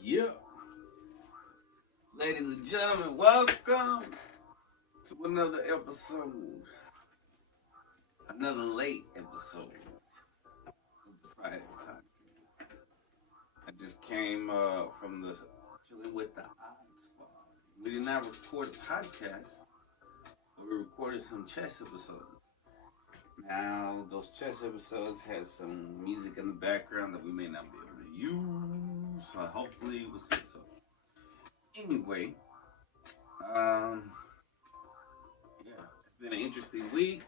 Yeah, ladies and gentlemen, welcome to another episode, another late episode of the Friday podcast. I just came from the chilling with the Odd Squad. We did not record a podcast, but we recorded some chess episodes. Now, those chess episodes had some music in the background that we may not be able to use, so hopefully we'll see what's up. Anyway, um, yeah, it's been an interesting week.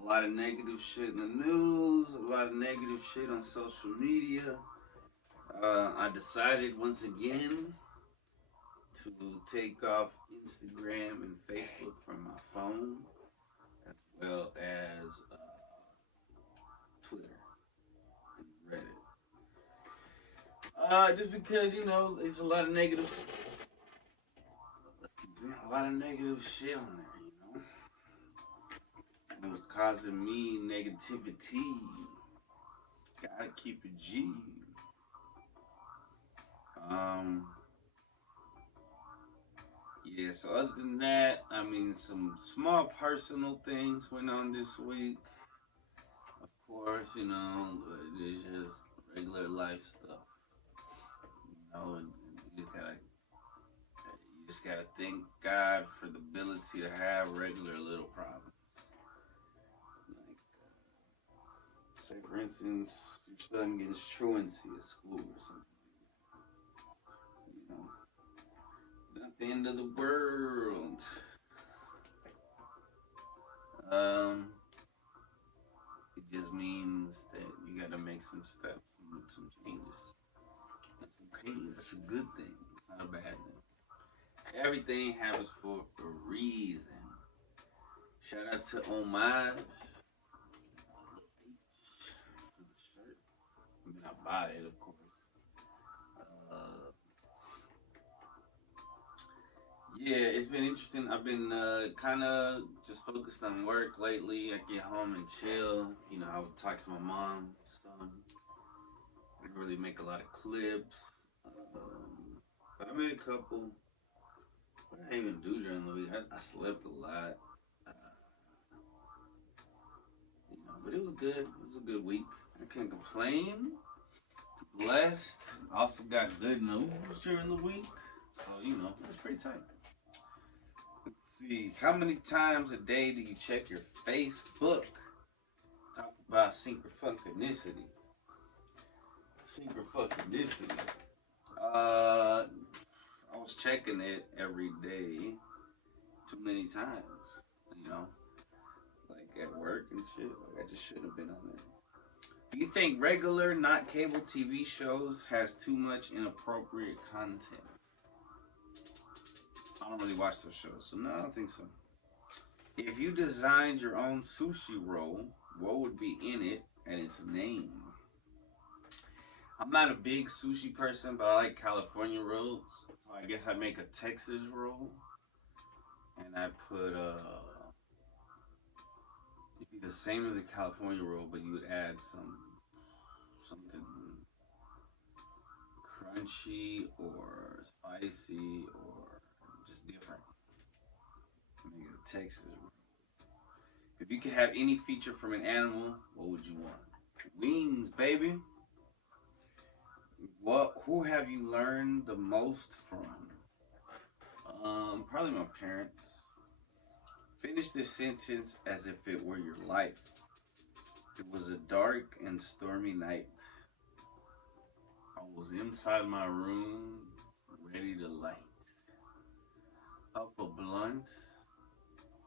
A lot of negative shit in the news, a lot of negative shit on social media. I decided once again to take off Instagram and Facebook from my phone, as well as Twitter and Reddit. Just because there's a lot of a lot of negative shit on there. It was causing me negativity. Gotta keep it G. Um, Yeah, so other than that, I mean, some small personal things went on this week. Of course, it's just regular life stuff. And you just gotta thank God for the ability to have regular little problems. Like, say for instance, your son gets truancy at school or something. You know, it's not the end of the world. Um, it just means that you gotta make some steps and some changes. That's okay. That's a good thing. It's not a bad thing. Everything happens for a reason. Shout out to Homage for the shirt. I mean, I bought it, of course. Uh, yeah, it's been interesting. I've been kind of just focused on work lately. I get home and chill. I would talk to my mom. Some. I didn't really make a lot of clips. But I made a couple. What did I even do during the week? I slept a lot. Uh, but it was good. It was a good week. I can't complain. Blessed. Also got good news during the week. So, that's pretty tight. Let's see. How many times a day do you check your Facebook? Talk about synchrofunctionicity. Synchrofunctionicity. I was checking it every day too many times. You know, like at work and shit. Like I just shouldn't have been on there. Do you think regular, not cable TV shows has too much inappropriate content? I don't really watch those shows, so no, I don't think so. If you designed your own sushi roll, what would be in it and its name? I'm not a big sushi person, but I like California rolls. So I guess I make a Texas roll, and I put it'd be the same as a California roll, but you would add something crunchy or spicy or just different. Make it a Texas roll. If you could have any feature from an animal, what would you want? Wings, baby. Who have you learned the most from? Probably my parents. Finish this sentence as if it were your life. It was a dark and stormy night. I was inside my room, ready to light up a blunt,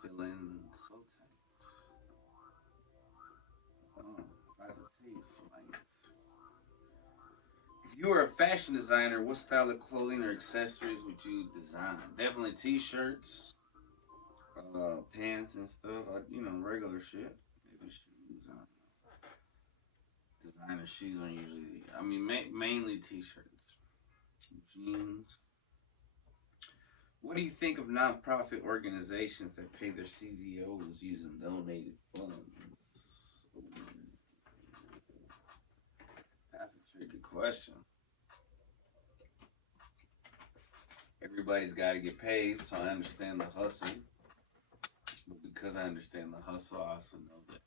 feeling so tight. Oh, that's a tape for If you were a fashion designer, what style of clothing or accessories would you design? Definitely t-shirts, pants and stuff. Regular shit. Maybe shoes. Designer shoes are usually. I mean, mainly t-shirts, jeans. What do you think of nonprofit organizations that pay their CEOs using donated funds? That's a tricky question. everybody's got to get paid, so I understand the hustle. But because I understand the hustle, I also know that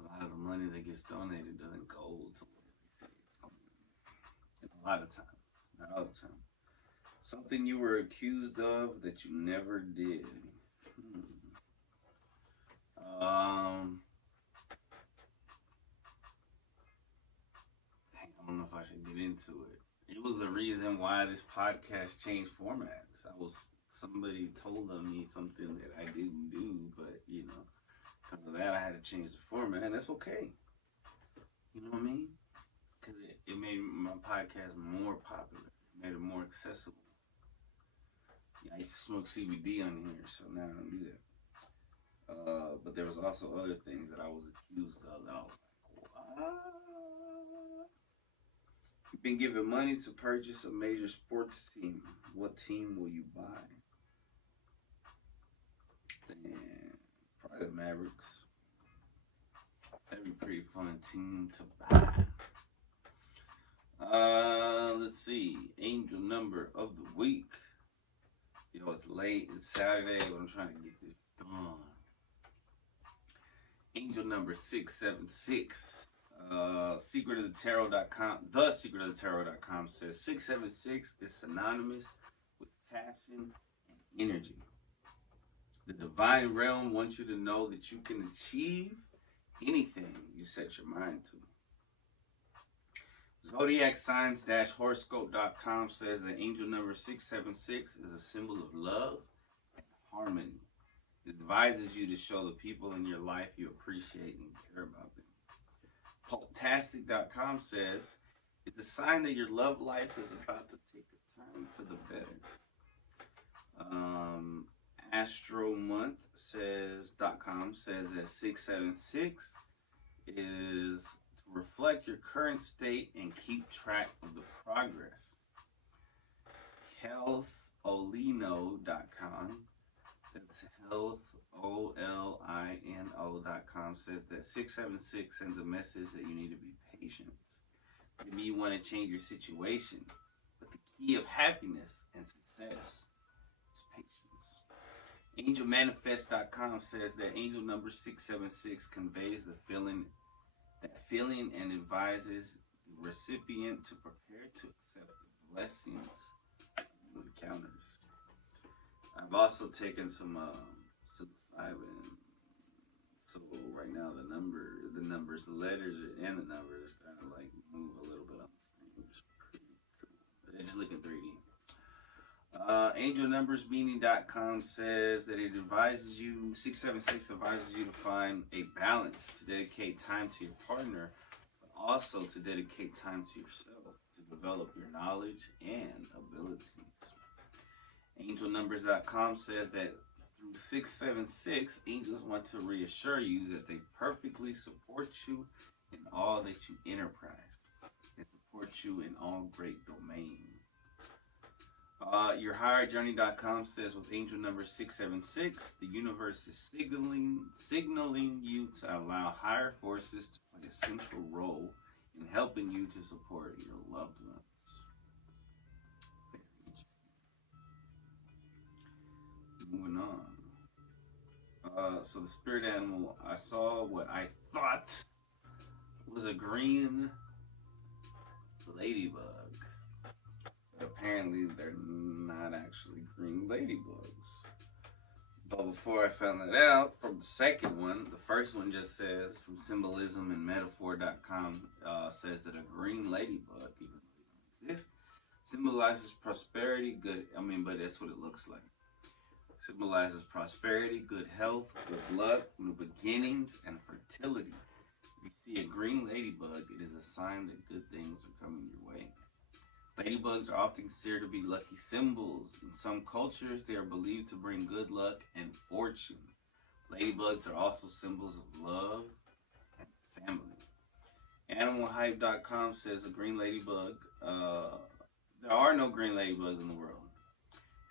a lot of the money that gets donated doesn't go to where they say it's going. And a lot of times, not all the time. Something you were accused of that you never did. I don't know if I should get into it. It was the reason why this podcast changed formats. Somebody told on me something that I didn't do, but because of that I had to change the format, and that's okay. You know what I mean? Because it made my podcast more popular, it made it more accessible. I used to smoke CBD on here, so now I don't do that. But there was also other things that I was accused of that I was like, what? You've been given money to purchase a major sports team. What team will you buy? And probably the Mavericks. That'd be a pretty fun team to buy. Let's see. Angel number of the week. It's late. It's Saturday, but I'm trying to get this done. Angel number 676. Secretofthetarot.com. TheSecretofthetarot.com says 676 is synonymous with passion and energy. The divine realm wants you to know that you can achieve anything you set your mind to. Zodiac Signs-horoscope.com says that angel number 676 is a symbol of love and harmony. It advises you to show the people in your life you appreciate and care about them. Pulptastic.com says it's a sign that your love life is about to take a turn for the better. AstroMonth.com says that 676 is to reflect your current state and keep track of the progress. Healtholino.com, that's healtholino.com, says that 676 sends a message that you need to be patient. Maybe you want to change your situation, but the key of happiness and success is patience. AngelManifest.com says that angel number 676 conveys that feeling and advises the recipient to prepare to accept the blessings it encounters. I've also taken some psilocybin, so right now the numbers, the letters, and the numbers are starting to like move a little bit on the screen, which is pretty cool. But they're just looking 3D. AngelNumbersMeaning.com says that it advises you, 676 advises you to find a balance, to dedicate time to your partner, but also to dedicate time to yourself, to develop your knowledge and abilities. AngelNumbers.com says that through 676, angels want to reassure you that they perfectly support you in all that you enterprise and support you in all great domains. YourHigherJourney.com says with angel number 676, the universe is signaling you to allow higher forces to play a central role in helping you to support your loved ones. Moving on. So the spirit animal, I saw what I thought was a green ladybug. Apparently they're not actually green ladybugs. But before I found that out from the second one, the first one just says from symbolismandmetaphor.com says that a green ladybug, even though they don't exist, symbolizes prosperity, but that's what it looks like. Symbolizes prosperity, good health, good luck, new beginnings, and fertility. If you see a green ladybug, it is a sign that good things are coming your way. Ladybugs are often considered to be lucky symbols. In some cultures, they are believed to bring good luck and fortune. Ladybugs are also symbols of love and family. AnimalHype.com says a green ladybug. There are no green ladybugs in the world.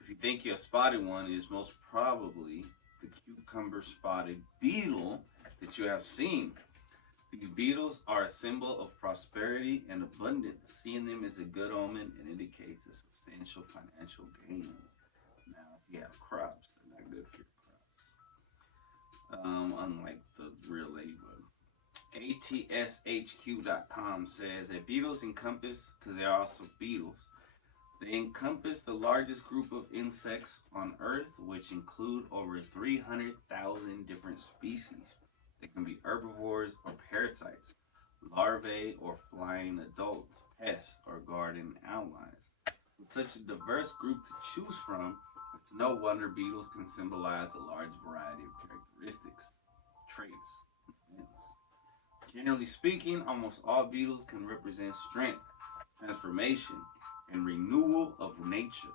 If you think you have spotted one, it is most probably the cucumber spotted beetle that you have seen. These beetles are a symbol of prosperity and abundance. Seeing them is a good omen and indicates a substantial financial gain. Now, if you have crops, they're not good for your crops. Unlike the real ladybug. ATSHQ.com says that beetles encompass, because they're also beetles, they encompass the largest group of insects on Earth, which include over 300,000 different species. They can be herbivores or parasites, larvae or flying adults, pests or garden allies. With such a diverse group to choose from, it's no wonder beetles can symbolize a large variety of characteristics, traits, and events. Generally speaking, almost all beetles can represent strength, transformation, and renewal of nature.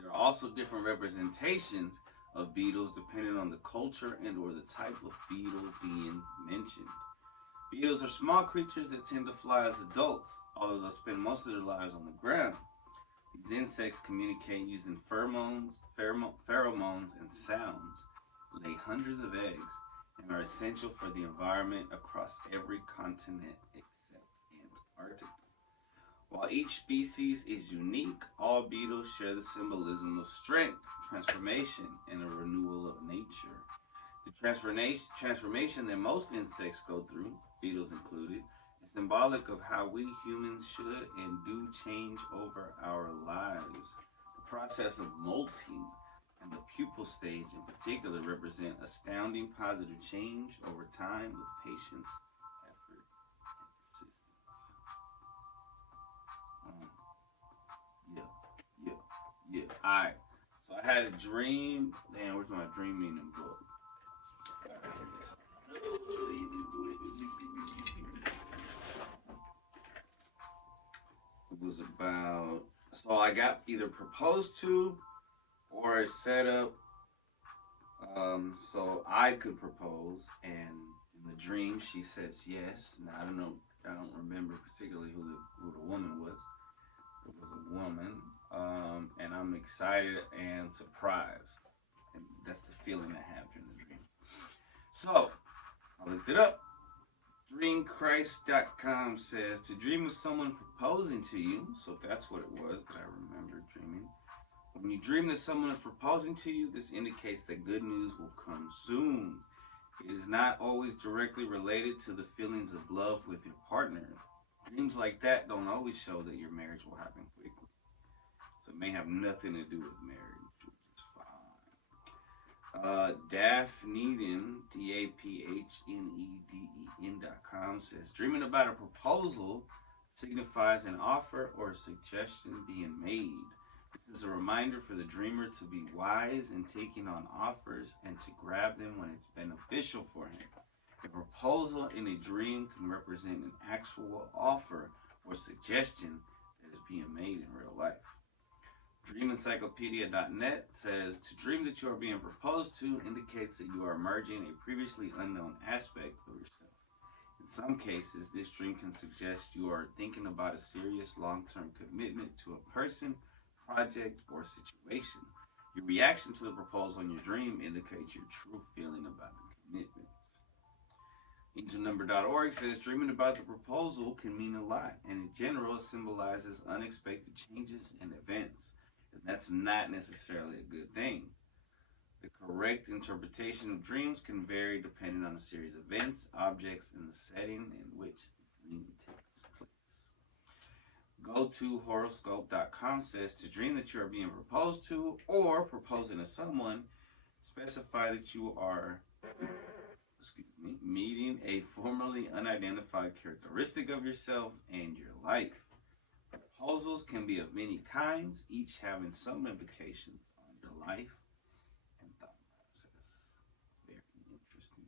There are also different representations of beetles depending on the culture and or the type of beetle being mentioned. Beetles are small creatures that tend to fly as adults, although they'll spend most of their lives on the ground. These insects communicate using pheromones and sounds, lay hundreds of eggs, and are essential for the environment across every continent except Antarctica. While each species is unique, all beetles share the symbolism of strength, transformation, and a renewal of nature. The transformation that most insects go through, beetles included, is symbolic of how we humans should and do change over our lives. The process of molting and the pupal stage in particular represent astounding positive change over time with patience, effort, and persistence. Yeah, yeah, yeah. Alright. So I had a dream. Damn, where's my dream meaning book? It was about, so I got either proposed to or a setup so I could propose, and in the dream she says yes. Now I don't know, I don't remember particularly who the woman was. It was a woman, and I'm excited and surprised, and that's the feeling I have during the dream. So I looked it up. DreamChrist.com says to dream of someone proposing to you. So if that's what it was that I remember dreaming. When you dream that someone is proposing to you, this indicates that good news will come soon. It is not always directly related to the feelings of love with your partner. Dreams like that don't always show that your marriage will happen quickly. So it may have nothing to do with marriage, which is fine. Daphneden, DAPHNEDEN.com says, dreaming about a proposal signifies an offer or a suggestion being made. This is a reminder for the dreamer to be wise in taking on offers and to grab them when it's beneficial for him. A proposal in a dream can represent an actual offer or suggestion that is being made in real life. DreamEncyclopedia.net says, to dream that you are being proposed to indicates that you are merging a previously unknown aspect of yourself. In some cases, this dream can suggest you are thinking about a serious long-term commitment to a person, project, or situation. Your reaction to the proposal in your dream indicates your true feeling about the commitment. AngelNumber.org says dreaming about the proposal can mean a lot, and in general, it symbolizes unexpected changes and events. And that's not necessarily a good thing. The correct interpretation of dreams can vary depending on a series of events, objects, and the setting in which the dream takes place. GoToHoroscope.com says to dream that you are being proposed to or proposing to someone, specify that you are meeting a formerly unidentified characteristic of yourself and your life. Proposals can be of many kinds, each having some implications on your life and thought process. Very interesting.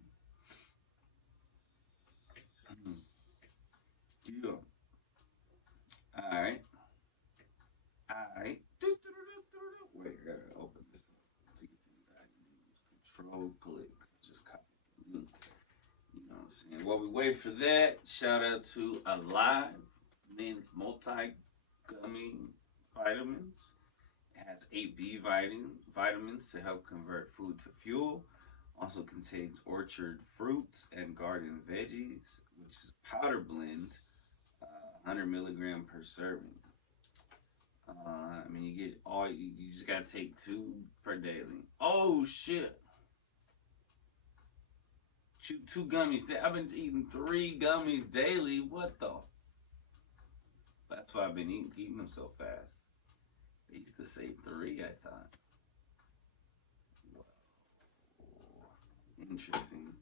Yeah. Alright. Wait, I gotta open this up to get things I use. Control click. Just copy the link. You know what I'm saying? While we wait for that, shout out to Alive Men's Multi Gummy Vitamins. It has 8B vitamins to help convert food to fuel. Also contains orchard fruits and garden veggies, which is a powder blend, 100 milligram per serving. I mean, you get all you just gotta take 2 per daily. Oh shit! Shoot 2 gummies. I've been eating 3 gummies daily. What the? That's why I've been eating them so fast. They used to say 3. I thought. Wow. Interesting.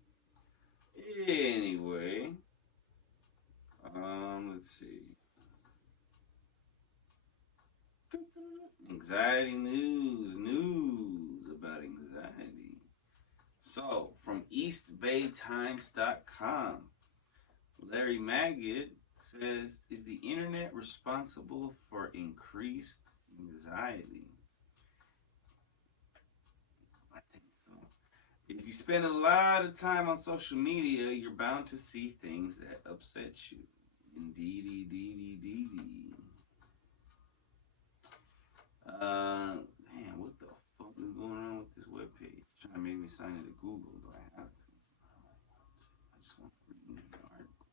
Anyway, let's see. Anxiety news about anxiety. So, from EastBayTimes.com, Larry Magid says, is the internet responsible for increased anxiety? I think so. If you spend a lot of time on social media, you're bound to see things that upset you. Indeedy. Man, what the fuck is going on with this webpage? Trying to make me sign into Google. Do I have to? I just want to read the article.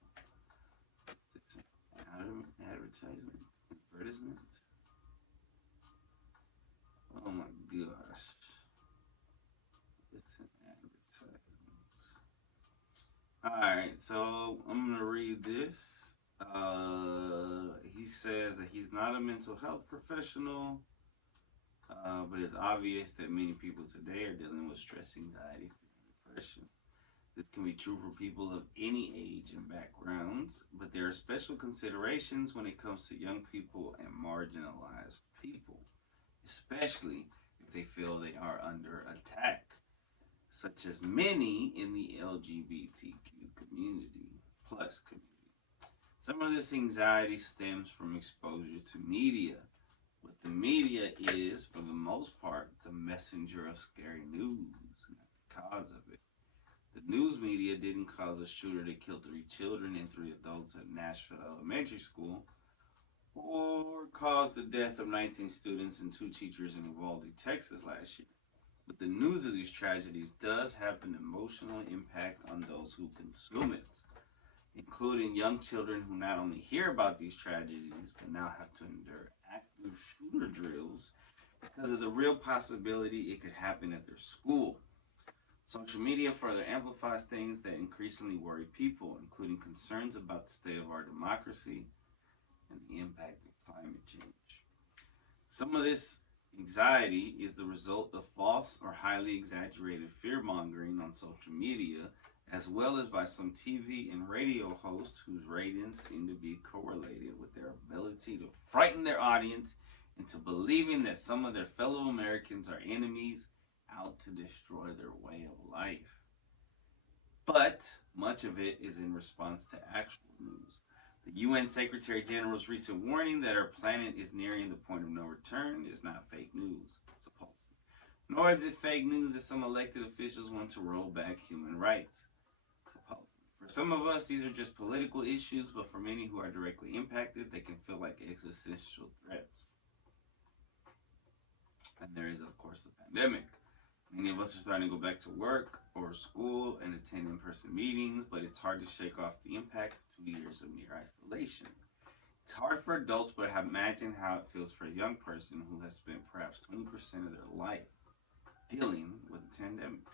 Advertisement. Oh my gosh. It's an advertisement. Alright, so I'm going to read this. He says that he's not a mental health professional, but it's obvious that many people today are dealing with stress, anxiety, fear, and depression. This can be true for people of any age and backgrounds, but there are special considerations when it comes to young people and marginalized people, especially if they feel they are under attack, such as many in the LGBTQ community, plus community. Some of this anxiety stems from exposure to media. What the media is, for the most part, the messenger of scary news, not the cause of it. The news media didn't cause a shooter to kill 3 children and 3 adults at Nashville Elementary School, or cause the death of 19 students and 2 teachers in Uvalde, Texas last year. But the news of these tragedies does have an emotional impact on those who consume it, including young children who not only hear about these tragedies, but now have to endure active shooter drills because of the real possibility it could happen at their school. Social media further amplifies things that increasingly worry people, including concerns about the state of our democracy and the impact of climate change. Some of this anxiety is the result of false or highly exaggerated fear-mongering on social media, as well as by some TV and radio hosts whose ratings seem to be correlated with their ability to frighten their audience into believing that some of their fellow Americans are enemies out to destroy their way of life. But much of it is in response to actual news. The UN Secretary General's recent warning that our planet is nearing the point of no return is not fake news, supposedly. Nor is it fake news that some elected officials want to roll back human rights. For some of us, these are just political issues, but for many who are directly impacted, they can feel like existential threats. And there is, of course, the pandemic. Many of us are starting to go back to work or school and attend in-person meetings, but it's hard to shake off the impact of 2 years of near isolation. It's hard for adults, but imagine how it feels for a young person who has spent perhaps 20% of their life dealing with a pandemic.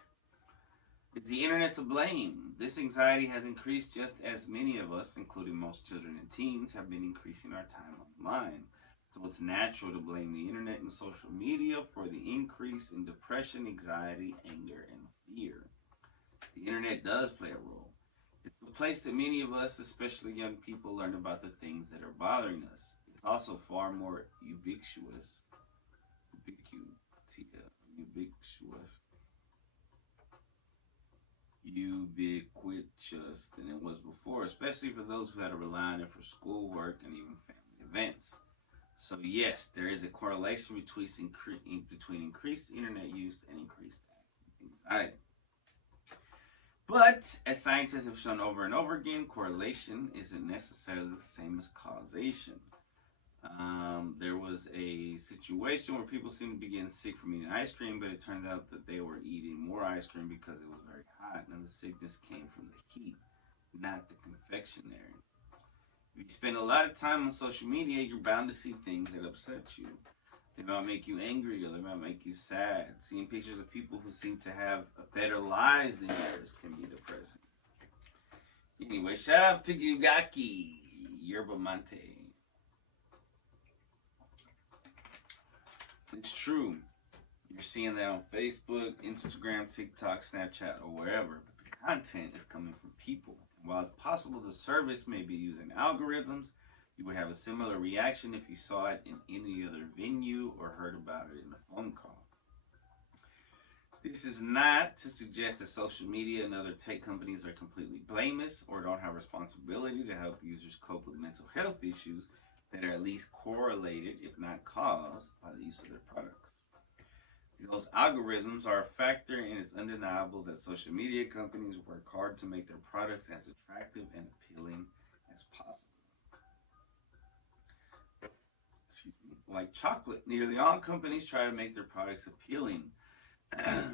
Is the internet to blame? This anxiety has increased just as many of us, including most children and teens, have been increasing our time online. So it's natural to blame the internet and social media for the increase in depression, anxiety, anger, and fear. The internet does play a role. It's the place that many of us, especially young people, learn about the things that are bothering us. It's also far more ubiquitous than it was before, especially for those who had to rely on it for schoolwork and even family events. So yes, there is a correlation between increased internet use and increased anxiety. But as scientists have shown over and over again, correlation isn't necessarily the same as causation. There was was a situation where people seemed to be getting sick from eating ice cream, but it turned out that they were eating more ice cream because it was very hot, and the sickness came from the heat, not the confectionery. If you spend a lot of time on social media, you're bound to see things that upset you. They might make you angry, or they might make you sad. Seeing pictures of people who seem to have better lives than yours can be depressing. Anyway, shout out to Yugaki Yerba Mate. It's true. You're seeing that on Facebook, Instagram, TikTok, Snapchat, or wherever. But the content is coming from people. And while it's possible the service may be using algorithms, you would have a similar reaction if you saw it in any other venue or heard about it in a phone call. This is not to suggest that social media and other tech companies are completely blameless or don't have responsibility to help users cope with mental health issues that are at least correlated, if not caused, by the use of their products. Those algorithms are a factor, and it's undeniable that social media companies work hard to make their products as attractive and appealing as possible. Like chocolate, nearly all companies try to make their products appealing.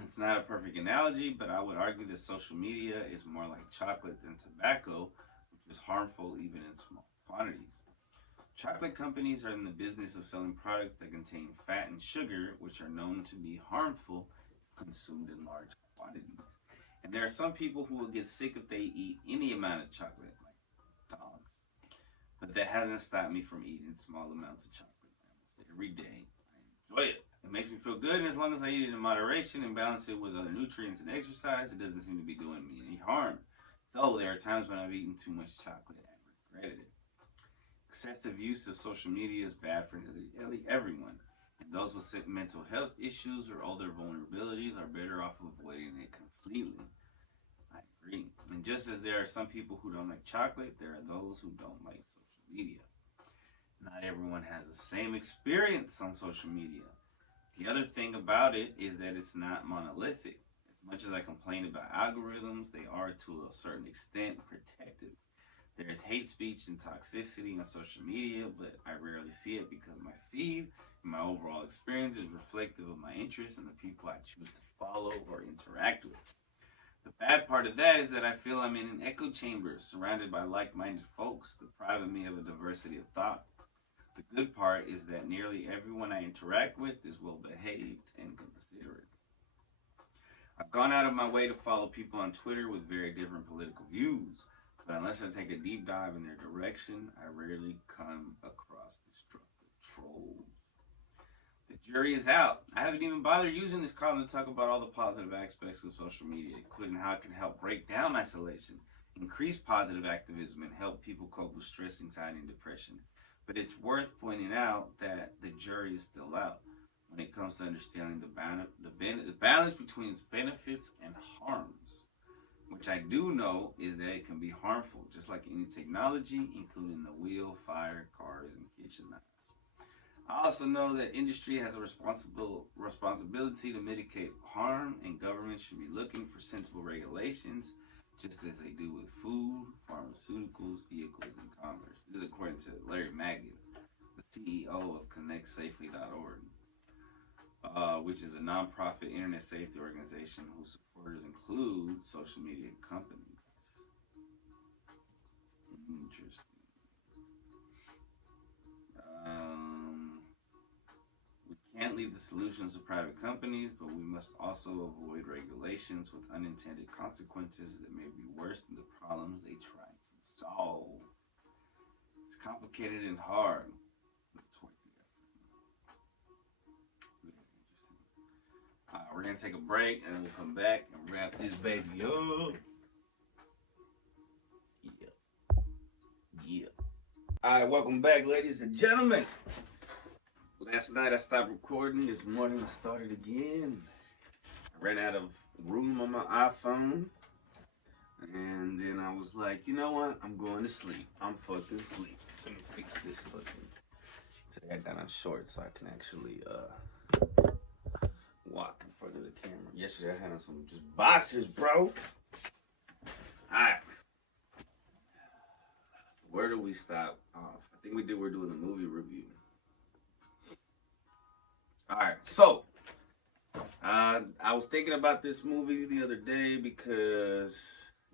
It's not a perfect analogy, but I would argue that social media is more like chocolate than tobacco, which is harmful even in small quantities. Chocolate companies are in the business of selling products that contain fat and sugar, which are known to be harmful if consumed in large quantities. And there are some people who will get sick if they eat any amount of chocolate, like dogs. But that hasn't stopped me from eating small amounts of chocolate almost every day. I enjoy it. It makes me feel good, and as long as I eat it in moderation and balance it with other nutrients and exercise, it doesn't seem to be doing me any harm. Though there are times when I've eaten too much chocolate and regretted it. Excessive use of social media is bad for nearly everyone, and those with mental health issues or other vulnerabilities are better off avoiding it completely. I agree. And just as there are some people who don't like chocolate, there are those who don't like social media. Not everyone has the same experience on social media. The other thing about it is that it's not monolithic. As much as I complain about algorithms, they are to a certain extent protective. There is hate speech and toxicity on social media, but I rarely see it because my feed and my overall experience is reflective of my interests and the people I choose to follow or interact with. The bad part of that is that I feel I'm in an echo chamber surrounded by like-minded folks, depriving me of a diversity of thought. The good part is that nearly everyone I interact with is well-behaved and considerate. I've gone out of my way to follow people on Twitter with very different political views, but unless I take a deep dive in their direction, I rarely come across destructive trolls. The jury is out. I haven't even bothered using this column to talk about all the positive aspects of social media, including how it can help break down isolation, increase positive activism, and help people cope with stress, anxiety, and depression. But it's worth pointing out that the jury is still out when it comes to understanding the balance between its benefits and harms. Which I do know is that it can be harmful, just like any technology, including the wheel, fire, cars, and kitchen knives. I also know that industry has a responsibility to mitigate harm, and governments should be looking for sensible regulations, just as they do with food, pharmaceuticals, vehicles, and commerce. This is according to Larry Magid, the CEO of ConnectSafely.org. Which is a nonprofit internet safety organization whose supporters include social media companies. Interesting. We can't leave the solutions to private companies, but we must also avoid regulations with unintended consequences that may be worse than the problems they try to solve. It's complicated and hard. We're going to take a break and then we'll come back and wrap this baby up. Yeah. Alright, welcome back, ladies and gentlemen. Last night I stopped recording. This morning I started again. I ran out of room on my iPhone. And then I was like, you know what? I'm going to sleep. I'm fucking asleep. Let me fix this fucking. Today I got on shorts so I can actually walk in front of the camera. Yesterday I had on some just boxers, bro. Alright. Where do we stop off? I think we're doing the movie review. So, I was thinking about this movie the other day because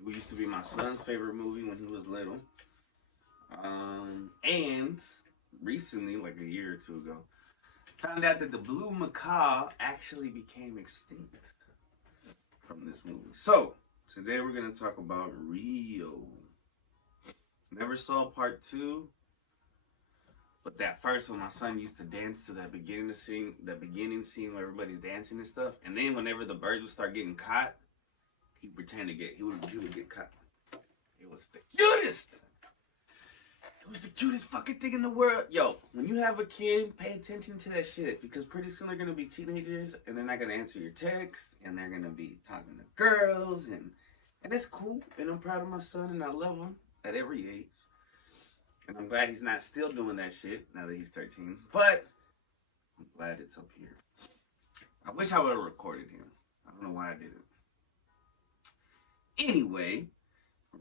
it used to be my son's favorite movie when he was little. And recently, like a year or two ago, found out that the blue macaw actually became extinct from this movie. So, today we're going to talk about Rio. Never saw part 2, but that first one, my son used to dance to that beginning scene where everybody's dancing and stuff. And then whenever the birds would start getting caught, he'd pretend to get, he would get caught. It was the cutest. It was the cutest fucking thing in the world. Yo, when you have a kid, pay attention to that shit, because pretty soon they're gonna be teenagers and they're not gonna answer your texts and they're gonna be talking to girls and it's cool. And I'm proud of my son and I love him at every age. And I'm glad he's not still doing that shit now that he's 13. But I'm glad it's up here. I wish I would have recorded him. I don't know why I didn't. Anyway,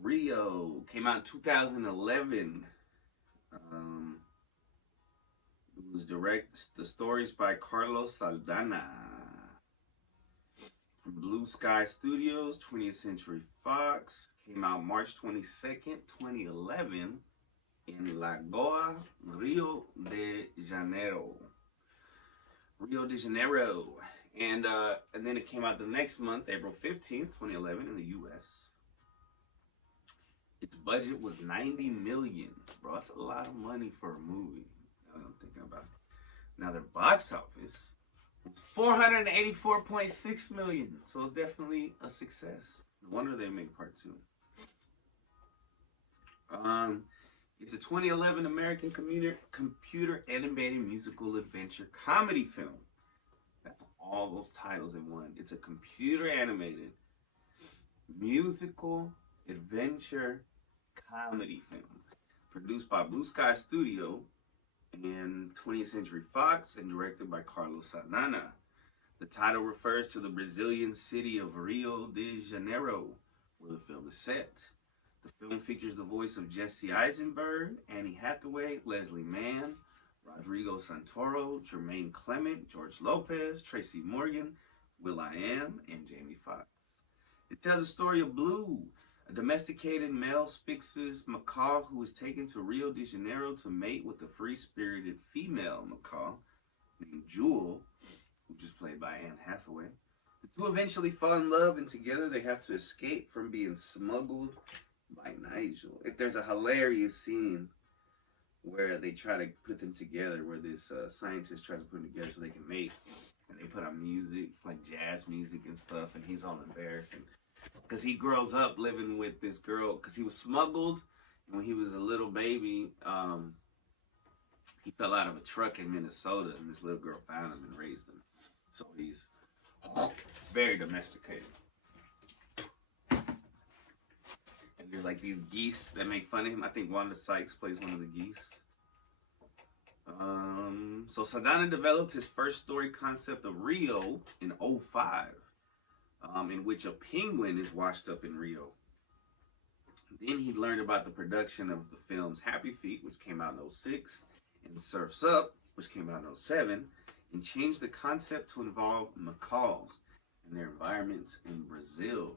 Rio came out in 2011. It was the stories by Carlos Saldana. From Blue Sky Studios, 20th Century Fox. Came out March 22nd, 2011 in Lagoa, Rio de Janeiro. Rio de Janeiro. And then it came out the next month, April 15th, 2011 in the U.S. Its budget was $90 million. Bro, that's a lot of money for a movie. Now that I'm thinking about it. Now their box office was $484.6 million. So it's definitely a success. No wonder they made part 2. It's a 2011 American computer animated musical adventure comedy film. That's all those titles in one. It's a computer animated musical adventure comedy film produced by Blue Sky Studio and 20th Century Fox and directed by Carlos Saldana. The title refers to the Brazilian city of Rio de Janeiro, where the film is set. The film features the voice of Jesse Eisenberg, Annie Hathaway, Leslie Mann, Rodrigo Santoro, Jermaine Clement, George Lopez, Tracy Morgan, will.i.am, and Jamie Foxx. It tells the story of Blue, a domesticated male Spix's macaw who is taken to Rio de Janeiro to mate with a free-spirited female macaw named Jewel, which is played by Anne Hathaway. The two eventually fall in love, and together they have to escape from being smuggled by Nigel. There's a hilarious scene where they try to put them together, where this scientist tries to put them together so they can mate, and they put on music, like jazz music and stuff, and he's all embarrassed. Because he grows up living with this girl, because he was smuggled, and when he was a little baby, he fell out of a truck in Minnesota, and this little girl found him and raised him. So he's very domesticated. And there's like these geese that make fun of him. I think Wanda Sykes plays one of the geese. So Saldana developed his first story concept of Rio in 2005. In which a penguin is washed up in Rio. Then he learned about the production of the films Happy Feet, which came out in 2006, and Surf's Up, which came out in 2007, and changed the concept to involve macaws and their environments in Brazil.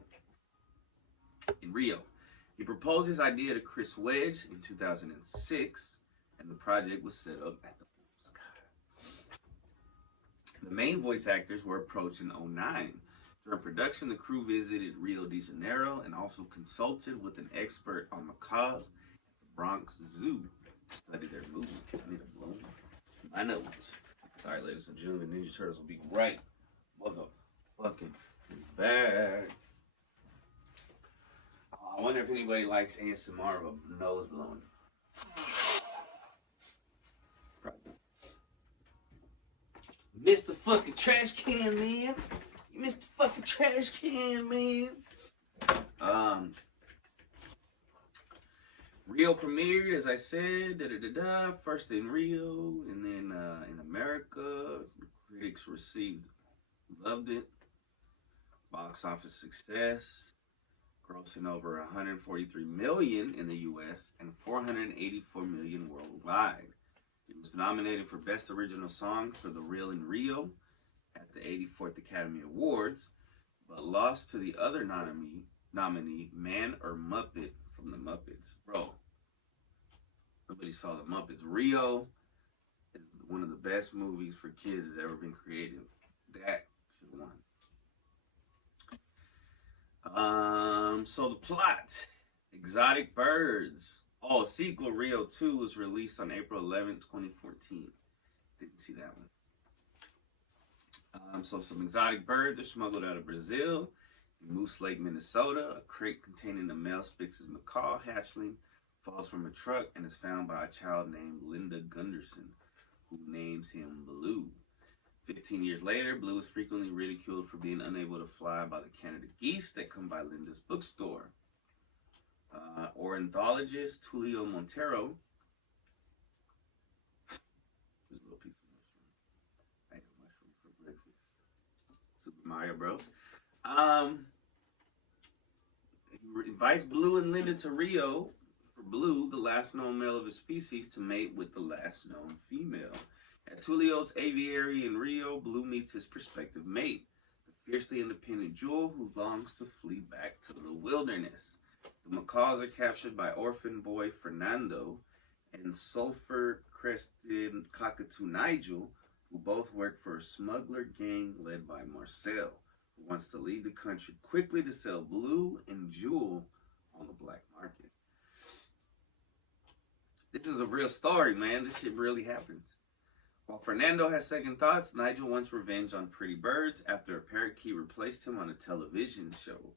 In Rio, he proposed his idea to Chris Wedge in 2006, and the project was set up at the Blue Sky. The main voice actors were approached in 2009. During production, the crew visited Rio de Janeiro and also consulted with an expert on macaws at the Bronx Zoo to study their movements. I need to blow my nose. Sorry, ladies and gentlemen, Ninja Turtles will be right motherfucking back. I wonder if anybody likes ASMR of a nose blowing. Probably. Missed the fucking trash can, man. You missed the fucking trash can, man. Rio premiered, as I said, first in Rio, and then in America. Critics loved it. Box office success, grossing over 143 million in the U.S. and 484 million worldwide. It was nominated for Best Original Song for The Real in Rio, at the 84th Academy Awards, but lost to the other nominee, Man or Muppet from the Muppets. Bro, nobody saw the Muppets. Rio is one of the best movies for kids that's ever been created. That should have won. So the plot: exotic birds. Oh, sequel Rio 2 was released on April 11th, 2014. Didn't see that one. So some exotic birds are smuggled out of Brazil. In Moose Lake, Minnesota, a crate containing a male Spix's macaw hatchling falls from a truck and is found by a child named Linda Gunderson, who names him Blue. 15 years later, Blue is frequently ridiculed for being unable to fly by the Canada geese that come by Linda's bookstore. Ornithologist Tulio Montero. There's a little piece of mushroom. I ate a mushroom for breakfast. Super Mario Bros. He invites Blue and Linda to Rio for Blue, the last known male of his species, to mate with the last known female. At Tulio's aviary in Rio, Blue meets his prospective mate, the fiercely independent Jewel, who longs to flee back to the wilderness. The macaws are captured by orphan boy Fernando and sulfur-crested cockatoo Nigel, who both work for a smuggler gang led by Marcel, who wants to leave the country quickly to sell Blue and Jewel on the black market. This is a real story, man. This shit really happens. While Fernando has second thoughts, Nigel wants revenge on pretty birds after a parakeet replaced him on a television show.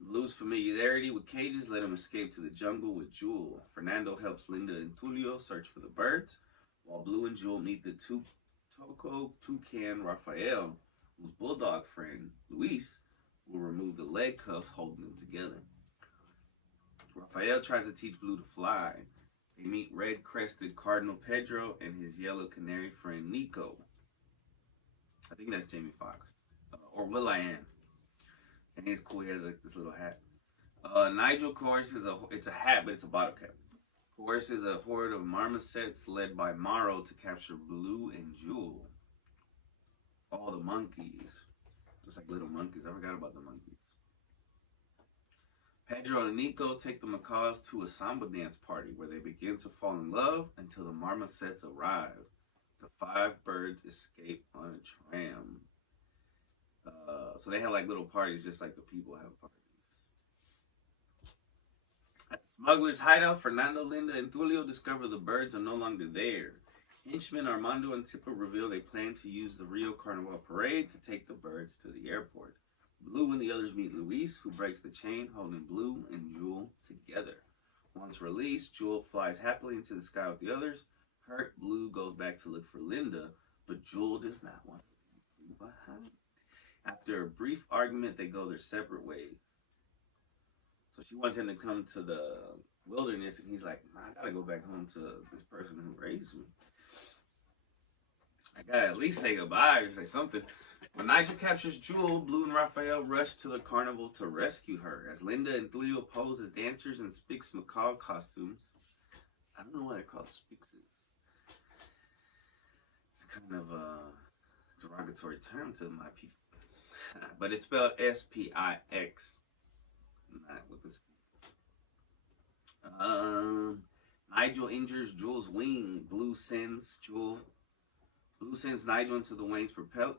Blue's familiarity with cages let him escape to the jungle with Jewel. Fernando helps Linda and Tulio search for the birds, while Blue and Jewel meet the Toco toucan Raphael, whose bulldog friend, Luis, will remove the leg cuffs holding them together. Raphael tries to teach Blue to fly. They meet red-crested Cardinal Pedro and his yellow canary friend, Nico. I think that's Jamie Foxx. Or Will.i.am. And he's cool. He has like this little hat. Nigel coerces it's a hat, but it's a bottle cap. Coerces a horde of marmosets led by Morrow to capture Blue and Jewel. All the monkeys. It's like little monkeys. I forgot about the monkeys. Pedro and Nico take the macaws to a samba dance party where they begin to fall in love until the marmosets arrive. The 5 birds escape on a tram. So they have like little parties just like the people have parties. At the smuggler's hideout, Fernando, Linda, and Tulio discover the birds are no longer there. Henchmen Armando and Tippo reveal they plan to use the Rio Carnival parade to take the birds to the airport. Blue and the others meet Luis, who breaks the chain holding Blue and Jewel together. Once released, Jewel flies happily into the sky with the others. Hurt, Blue goes back to look for Linda, but Jewel does not want to leave behind. After a brief argument, they go their separate ways. So she wants him to come to the wilderness, and he's like, I gotta go back home to this person who raised me. I gotta at least say goodbye or say something. When Nigel captures Jewel, Blue and Raphael rush to the carnival to rescue her. As Linda and Tulio pose as dancers in Spix macaw costumes. I don't know why they're called Spixes. It's kind of a derogatory term to my people. But it's spelled S-P-I-X. Not with this. Nigel injures Jewel's wing. Blue sends Nigel into the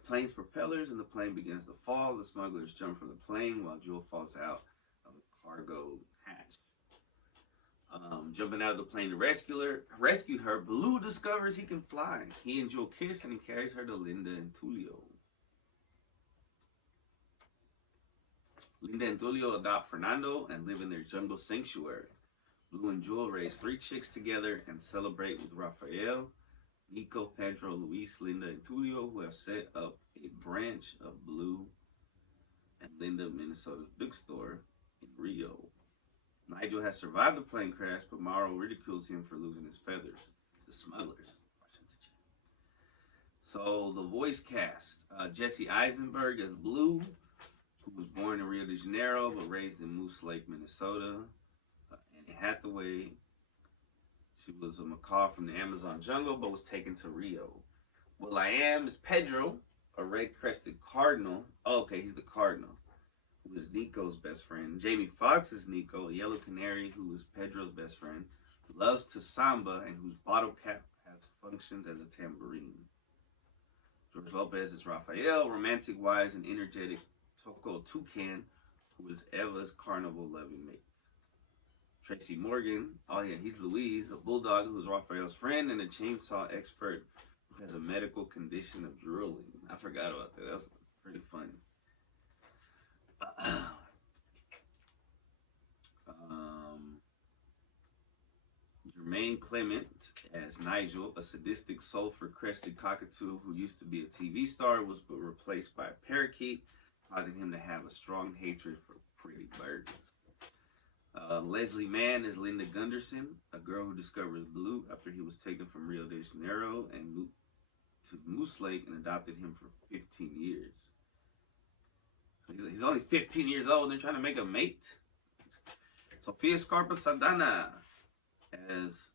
plane's propellers, and the plane begins to fall. The smugglers jump from the plane while Jewel falls out of the cargo hatch. Jumping out of the plane to rescue her, Blue discovers he can fly. He and Jewel kiss, and he carries her to Linda and Tulio. Linda and Tulio adopt Fernando and live in their jungle sanctuary. Blue and Jewel raise 3 chicks together and celebrate with Raphael, Nico, Pedro, Luis, Linda, and Tulio, who have set up a branch of Blue and Linda, Minnesota's bookstore in Rio. Nigel has survived the plane crash, but Morrow ridicules him for losing his feathers. The smugglers. So the voice cast, Jesse Eisenberg as Blue, who was born in Rio de Janeiro but raised in Moose Lake, Minnesota. Annie Hathaway. She was a macaw from the Amazon jungle but was taken to Rio. Will.i.am is Pedro, a red-crested cardinal. Oh, okay, he's the cardinal, who is Nico's best friend. Jamie Foxx is Nico, a yellow canary who is Pedro's best friend, who loves to samba and whose bottle cap has functions as a tambourine. George Lopez is Raphael, romantic, wise, and energetic Toko Toucan, who is Eva's carnival-loving mate. Tracy Morgan, oh yeah, he's Louise, a bulldog who's Raphael's friend and a chainsaw expert who has a medical condition of drooling. I forgot about that. That's pretty funny. Jermaine Clement as Nigel, a sadistic sulfur-crested cockatoo who used to be a TV star, was replaced by a parakeet, causing him to have a strong hatred for pretty birds. Leslie Mann is Linda Gunderson, a girl who discovers Blue after he was taken from Rio de Janeiro and moved to Moose Lake and adopted him for 15 years. He's only 15 years old and they're trying to make a mate. Sofia Scarpa Saldana as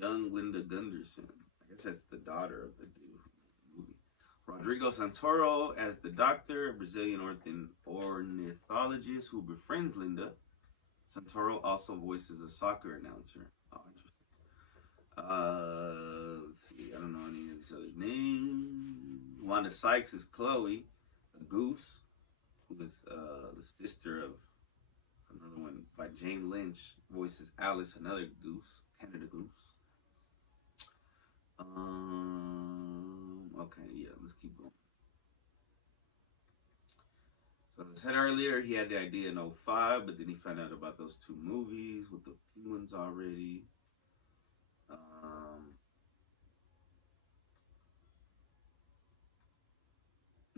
young Linda Gunderson. I guess that's the daughter of the movie. Rodrigo Santoro as the doctor, a Brazilian ornithologist who befriends Linda. Santoro also voices a soccer announcer. Oh, interesting. Let's see. I don't know any of these other names. Wanda Sykes is Chloe, a goose, who is the sister of another one by Jane Lynch, voices Alice, another goose, Canada goose. Okay, yeah, let's keep going. So as I said earlier, he had the idea in 2005, but then he found out about those two movies with the penguins already.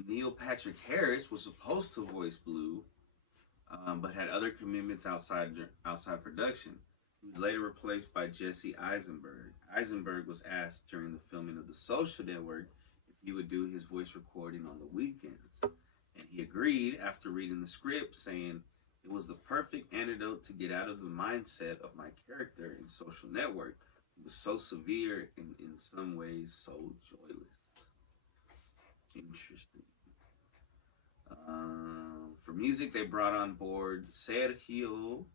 Neil Patrick Harris was supposed to voice Blue, but had other commitments outside production. He was later replaced by Jesse Eisenberg. Eisenberg was asked during the filming of The Social Network if he would do his voice recording on the weekends. And he agreed after reading the script, saying, "It was the perfect antidote to get out of the mindset of my character in Social Network. It was so severe and in some ways so joyless." Interesting. For music, they brought on board Sergio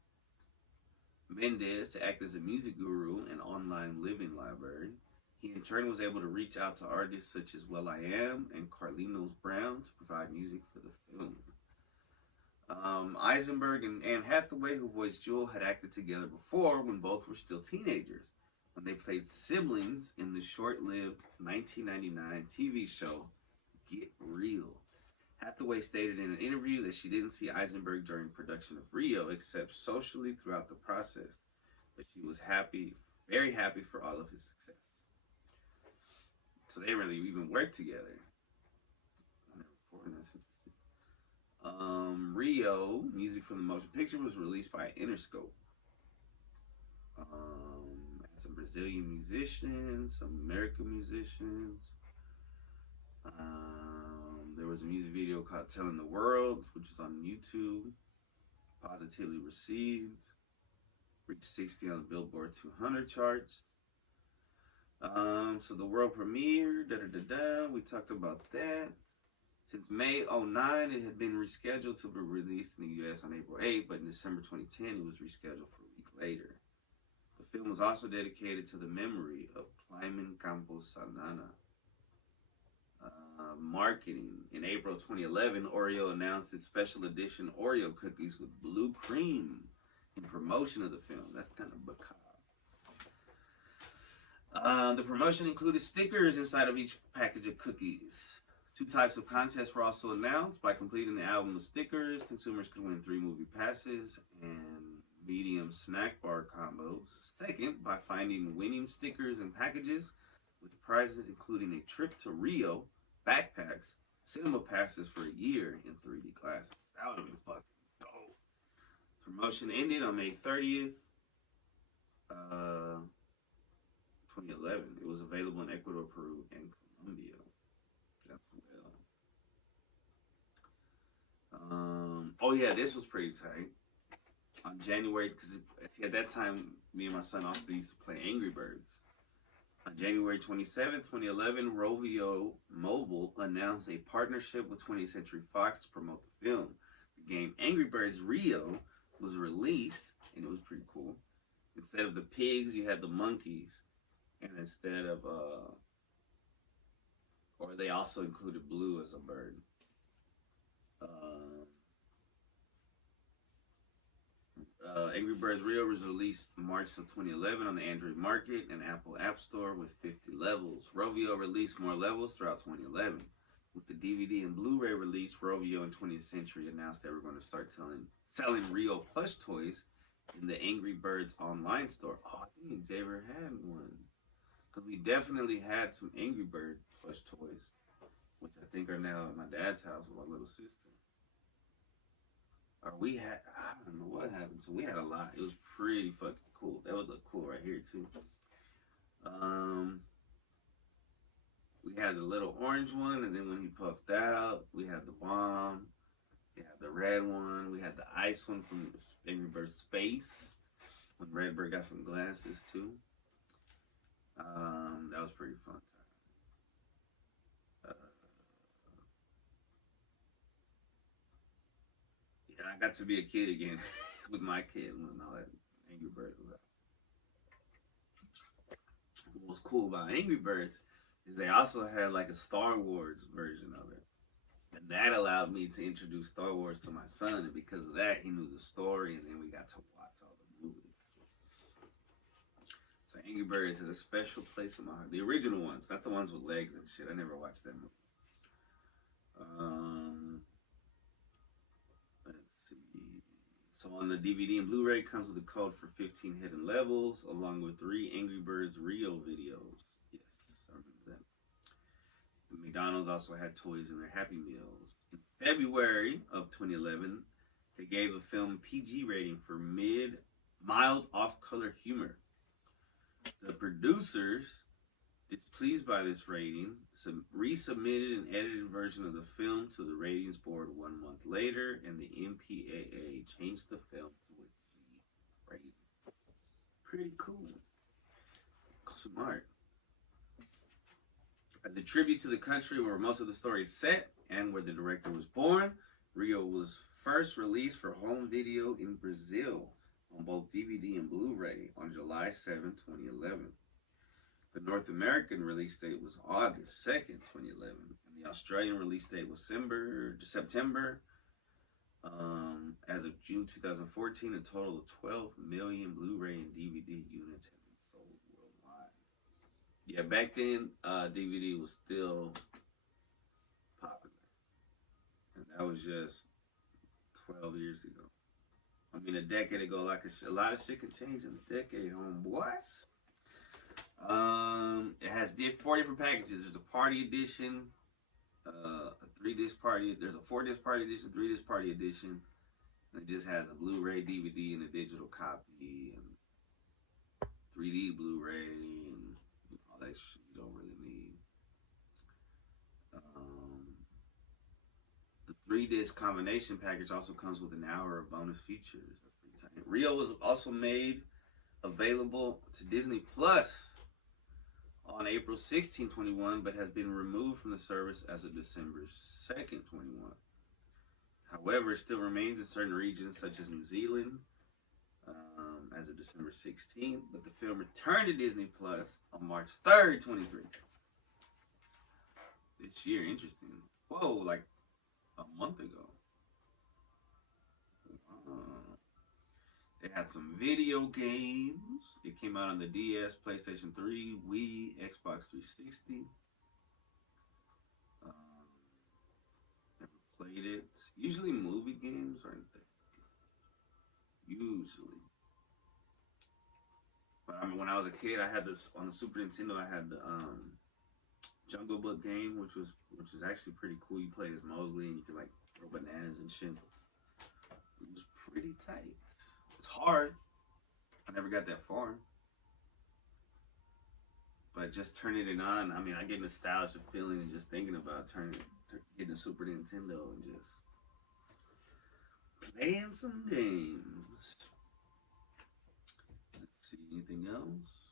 Mendes to act as a music guru and online living library. He in turn was able to reach out to artists such as Will I Am and Carlinos Brown to provide music for the film. Eisenberg and Anne Hathaway, who voiced Jewel, had acted together before when both were still teenagers, when they played siblings in the short-lived 1999 TV show Get Real. Hathaway stated in an interview that she didn't see Eisenberg during production of Rio, except socially throughout the process, but she was happy, very happy for all of his success. So they really even worked together. That's interesting. Rio, music from the motion picture, was released by Interscope. Some Brazilian musicians, some American musicians. There was a music video called Telling the World, which is on YouTube. Positively received. Reached 60 on the Billboard 200 charts. So the world premiere, we talked about that. Since May 2009, it had been rescheduled to be released in the US on April 8th, but in December 2010, it was rescheduled for a week later. The film was also dedicated to the memory of Clymen Campos Saldana. Marketing. In April 2011, Oreo announced its special edition Oreo cookies with blue cream in promotion of the film. That's kind of macabre. The promotion included stickers inside of each package of cookies. 2 types of contests were also announced. By completing the album of stickers, consumers could win 3 movie passes and medium snack bar combos. Second, by finding winning stickers and packages with prizes including a trip to Rio, backpacks, cinema passes for a year in 3D glasses. That would have been fucking dope. Promotion ended on May 30th, 2011. It was available in Ecuador, Peru, and Colombia. Oh yeah, this was pretty tight. On January, because at that time, me and my son also used to play Angry Birds. On January 27, 2011, Rovio Mobile announced a partnership with 20th Century Fox to promote the film. The game Angry Birds Rio was released, and it was pretty cool. Instead of the pigs, you had the monkeys, and instead of or they also included Blue as a bird. Angry Birds Rio was released March of 2011 on the Android market and Apple App Store with 50 levels. Rovio released more levels throughout 2011. With the DVD and Blu-ray release, Rovio and 20th Century announced they were going to start selling Rio plush toys in the Angry Birds online store. Oh, I think Xavier had one. Because we definitely had some Angry Bird plush toys, which I think are now at my dad's house with my little sister. Or we had, I don't know what happened. So we had a lot. It was pretty fucking cool. That would look cool right here too. We had the little orange one, and then when he puffed out, we had the bomb. We had the red one. We had the ice one from Angry Birds Space. When Redbird got some glasses too. That was pretty fun. Yeah, I got to be a kid again with my kid when all that Angry Birds was out. What was cool about Angry Birds is they also had like a Star Wars version of it. And that allowed me to introduce Star Wars to my son, and because of that, he knew the story, and then we got to watch all the movies. So Angry Birds has a special place in my heart. The original ones, not the ones with legs and shit. I never watched that movie. Let's see. So on the DVD and Blu-ray comes with a code for 15 hidden levels, along with 3 Angry Birds Rio videos. Yes, I remember that. And McDonald's also had toys in their Happy Meals. In February of 2011, they gave the film PG rating for mild off-color humor. The producers, displeased by this rating, resubmitted an edited version of the film to the ratings board 1 month later, and the MPAA changed the film to a G rating. Pretty cool. Smart. As a tribute to the country where most of the story is set and where the director was born, Rio was first released for home video in Brazil on both DVD and Blu-ray on July 7, 2011. The North American release date was August 2nd, 2011, and the Australian release date was September. As of June 2014, a total of 12 million Blu-ray and DVD units have been sold worldwide. Yeah, back then, DVD was still popular, and that was just 12 years ago. I mean, a decade ago, like a lot of shit can change in a decade, homeboys. It has 4 different packages. There's a party edition, a 3-disc party. There's a 4-disc party edition, 3-disc party edition. And it just has a Blu-ray, DVD, and a digital copy, and 3D Blu-ray, and all that shit you don't really need. The 3-disc combination package also comes with an hour of bonus features. That's pretty tight. Rio was also made available to Disney Plus on April 16, 21, but has been removed from the service as of December 2nd, 21. However, it still remains in certain regions such as New Zealand as of December 16th, but the film returned to Disney Plus on March 3rd, 23. This year, interesting. Whoa, like a month ago. They had some video games. It came out on the DS, PlayStation 3, Wii, Xbox 360. Never played it. Usually movie games aren't that good. Usually. But I mean, when I was a kid, I had this on the Super Nintendo. I had the Jungle Book game, which is actually pretty cool. You play as Mowgli and you can like throw bananas and shit. It was pretty tight. It's hard. I never got that far. But just turning it on, I mean, I get nostalgia feeling and just thinking about getting a Super Nintendo and just playing some games. Let's see, anything else?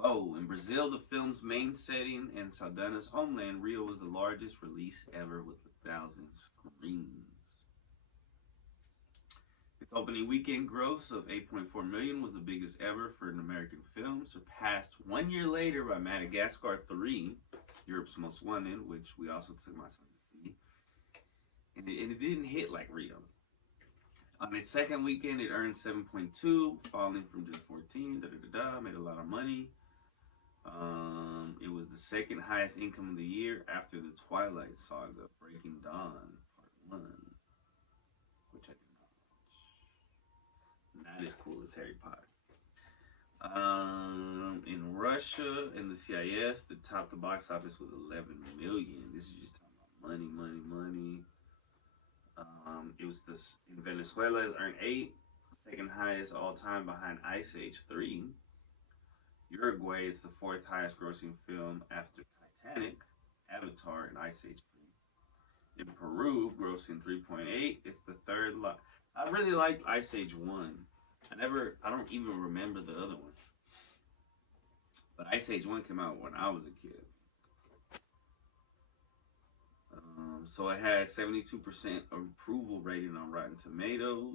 Whoa, in Brazil, the film's main setting and Saldanha's homeland, Rio was the largest release ever with 1,000 screens. Its opening weekend gross of 8.4 million was the biggest ever for an American film, surpassed 1 year later by Madagascar 3, Europe's Most Wanted, which we also took my son to see. And it didn't hit like Rio. On its second weekend, it earned 7.2, falling from just 14. Made a lot of money. It was the second highest income of the year after the Twilight Saga, Breaking Dawn, Part 1, which I did not watch. Not as cool as Harry Potter. In Russia, in the CIS, the top the box office with 11 million. This is just talking about money, money, money. It was this in Venezuela. It's earned 8, second highest all time behind Ice Age 3. Uruguay is the 4th highest grossing film after Titanic, Avatar, and Ice Age 3. In Peru, grossing 3.8, it's the 3rd. I really liked Ice Age 1. I don't even remember the other one. But Ice Age 1 came out when I was a kid. So it has 72% approval rating on Rotten Tomatoes.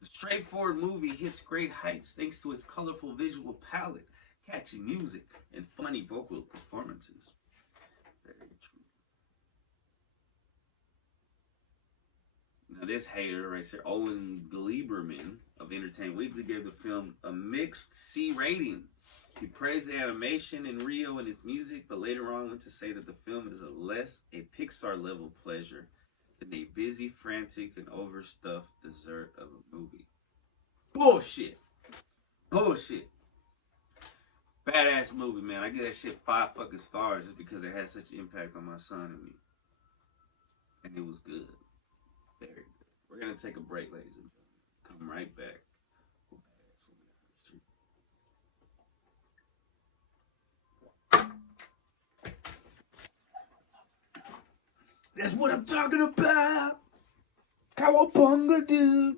The straightforward movie hits great heights thanks to its colorful visual palette, catchy music, and funny vocal performances. Very true. Now this hater right here, Owen Gleiberman of Entertainment Weekly, gave the film a mixed C rating. He praised the animation in Rio and its music, but later on went to say that the film is a Pixar-level pleasure than a busy, frantic, and overstuffed dessert of a movie. Bullshit. Bullshit. Badass movie, man. I give that shit 5 fucking stars just because it had such an impact on my son and me. And it was good. Very good. We're going to take a break, ladies and gentlemen. Come right back. That's what I'm talking about. Cowabunga, dude.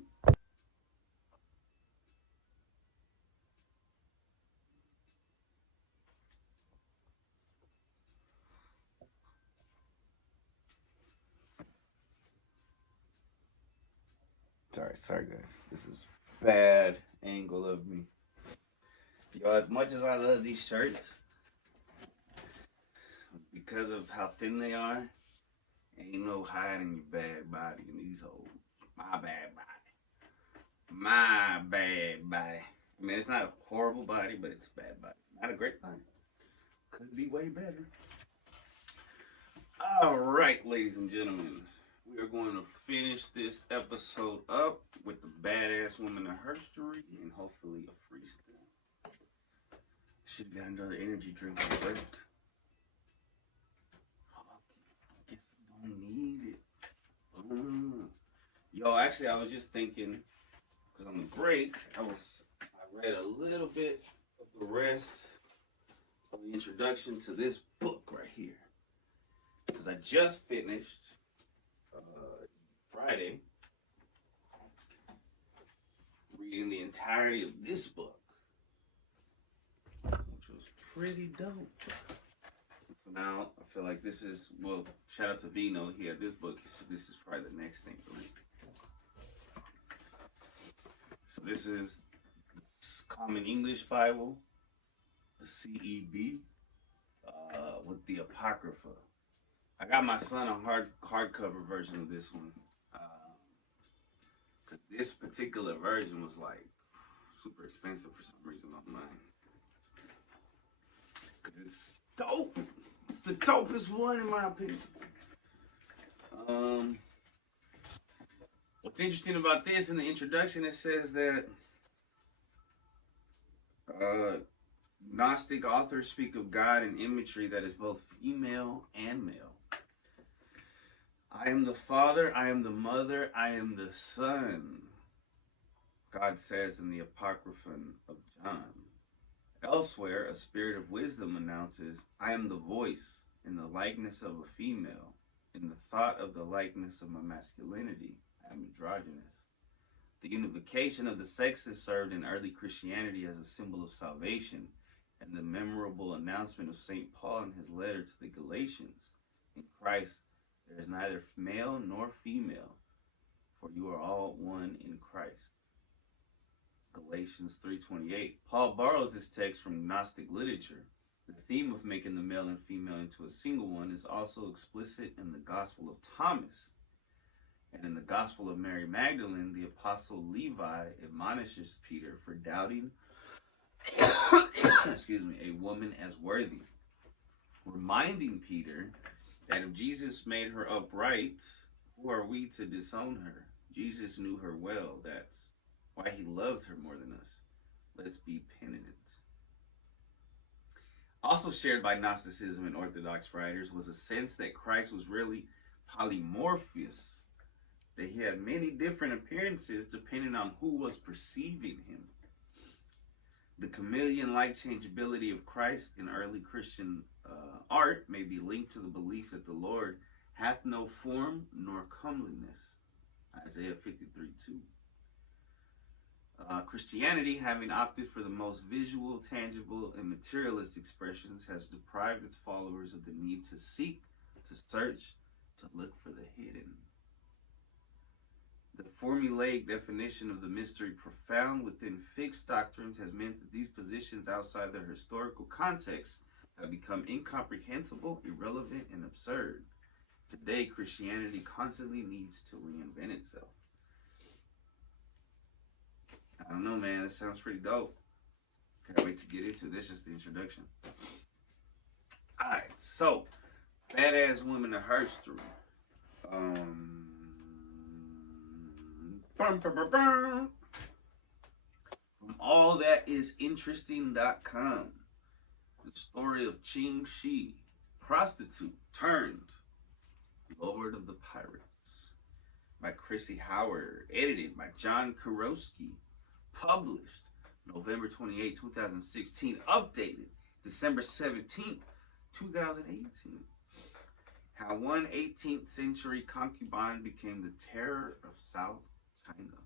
Sorry guys. This is bad angle of me. Yo, as much as I love these shirts, because of how thin they are, ain't no hiding your bad body in these holes. My bad body. My bad body. I mean, it's not a horrible body, but it's a bad body. Not a great body. Could be way better. All right, ladies and gentlemen. We are going to finish this episode up with the badass woman of history and hopefully a freestyle. Should got another energy drink on break. I guess I don't need it. Yo, actually, I was just thinking, because on the break, I read a little bit of the rest of the introduction to this book right here. Because I just finished Friday reading the entirety of this book, which was pretty dope. So now I feel like this is, well, shout out to Vino, he had this book. He said this is probably the next thing to read. So this is the Common English Bible, the CEB, with the Apocrypha. I got my son a hardcover version of this one. Because this particular version was like super expensive for some reason online. Because it's dope. It's the dopest one in my opinion. What's interesting about this, in the introduction, it says that Gnostic authors speak of God in imagery that is both female and male. I am the Father, I am the Mother, I am the Son, God says in the Apocryphon of John. Elsewhere, a spirit of wisdom announces, I am the voice in the likeness of a female, in the thought of the likeness of my masculinity. I am androgynous. The unification of the sexes served in early Christianity as a symbol of salvation, and the memorable announcement of St. Paul in his letter to the Galatians. In Christ, there is neither male nor female, for you are all one in Christ. Galatians 3:28. Paul borrows this text from Gnostic literature. The theme of making the male and female into a single one is also explicit in the Gospel of Thomas. And in the Gospel of Mary Magdalene, the Apostle Levi admonishes Peter for doubting a woman as worthy, reminding Peter that if Jesus made her upright, who are we to disown her? Jesus knew her well. That's why he loved her more than us. Let's be penitent. Also shared by Gnosticism and Orthodox writers was a sense that Christ was really polymorphous, that he had many different appearances depending on who was perceiving him. The chameleon-like changeability of Christ in early Christian art may be linked to the belief that the Lord hath no form nor comeliness. Isaiah 53:2. Christianity, having opted for the most visual, tangible, and materialist expressions, has deprived its followers of the need to seek, to search, to look for the hidden. The formulaic definition of the mystery profound within fixed doctrines has meant that these positions outside their historical context have become incomprehensible, irrelevant, and absurd. Today, Christianity constantly needs to reinvent itself. I don't know, man. This sounds pretty dope. Can't wait to get into it. This is just the introduction. Alright, so badass women to herstory. From allthatisinteresting.com. The story of Qing Shi, prostitute turned Lord of the Pirates, by Chrissy Howard, edited by John Kurowski, published November 28, 2016, updated December 17, 2018. How one 18th century concubine became the terror of South China.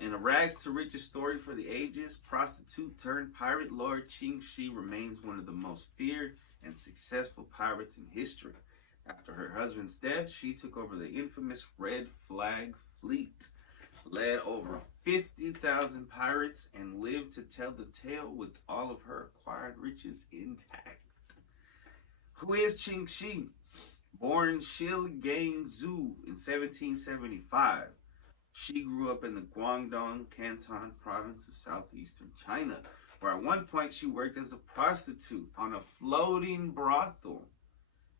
In a rags to riches story for the ages, prostitute turned pirate Lord Qing Shi remains one of the most feared and successful pirates in history. After her husband's death, she took over the infamous Red Flag Fleet, led over 50,000 pirates, and lived to tell the tale with all of her acquired riches intact. Who is Qing Shi? Born Shilgangzhou in 1775, she grew up in the Guangdong Canton province of southeastern China, where at one point she worked as a prostitute on a floating brothel,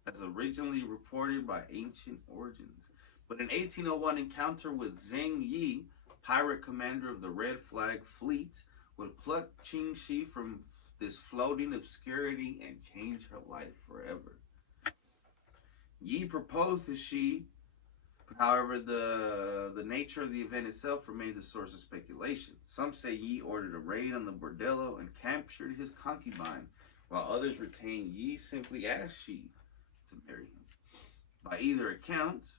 as originally reported by Ancient Origins. But an 1801 encounter with Zheng Yi, pirate commander of the Red Flag Fleet, would pluck Qing Shi from this floating obscurity and change her life forever. Yi proposed to Shi. However, the nature of the event itself remains a source of speculation. Some say Yi ordered a raid on the bordello and captured his concubine, while others retain Yi simply asked Shi to marry him. By either account,